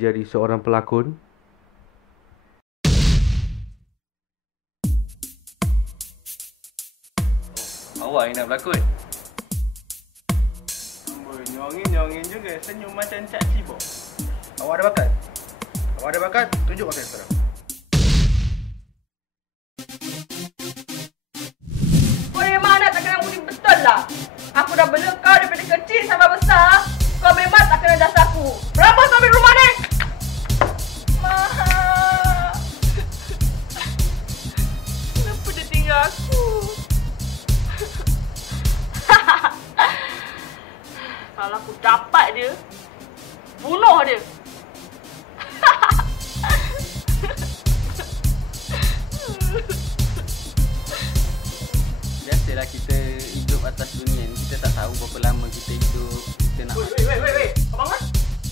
menjadi seorang pelakon? Awak yang nak berlakon? Nyongin juga, senyum macam Cak Cibo. Awak ada bakat? Awak ada bakat? Tunjuk bakat sekarang. Kau memang nak tak kena budi betul lah. Aku dah bela kau daripada kecil sampai besar. Kau memang tak kena jasa aku. Berapa kau ambil rumah ni? Mahal. Kenapa dia tinggal aku? Kalau aku dapat dia, bunuh dia. Biasalah kita hidup atas dunia ni. Kita tak tahu berapa lama kita hidup. Kita nak Wait. Kau bangun?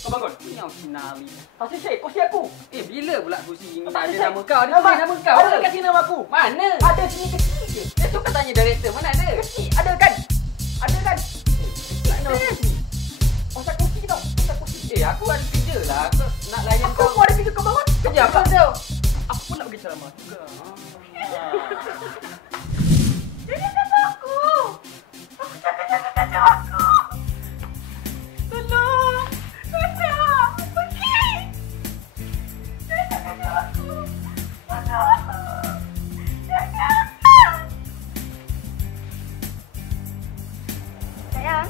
Kau bangun? yang finali. Pasal saya, kursi aku. Bila pula kursi ni tak Tak ada ada nama kau? Ada nama nama kau. Ada kat sini nama aku. Mana? Ada sini kecil je. Esok kau tanya director mana ada? Kecil. Ada kan? Ada kan? Tak nama kursi. Pasal kursi tau. Pasal kursi. Aku ada kerja lah. Aku nak layan Aku kau. pun ada kerja, kau bangun. Kerja apa? Aku pun nak pergi ceramah juga. Jadi jasa aku. Aku jangan jasa aku. Tolong. Tolong. Pergi. Jangan jasa aku. Tolong. Jangan. Sayang.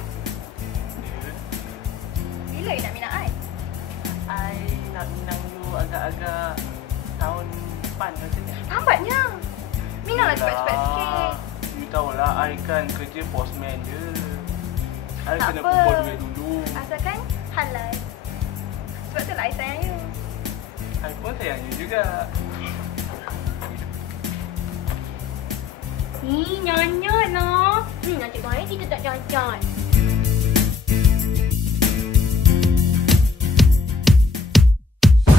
Bila you nak minat I? I nak minang you agak-agak tahun depan rasanya. Lambatnya. Minatlah cepat-cepat sikit. You tahulah, I kan kerja postman je. I Tak kena apa. kumpul duit dulu. Asalkan halal. Sebab itulah I sayang you. I pun sayang you juga. Nyanyat lah. Nanti baik kita tak cacat.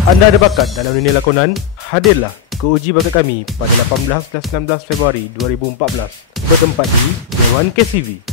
Anda ada bakat dalam dunia lakonan? Hadirlah ke uji bakat kami pada 18 dan 19 Februari 2014 bertempat di Dewan KCV.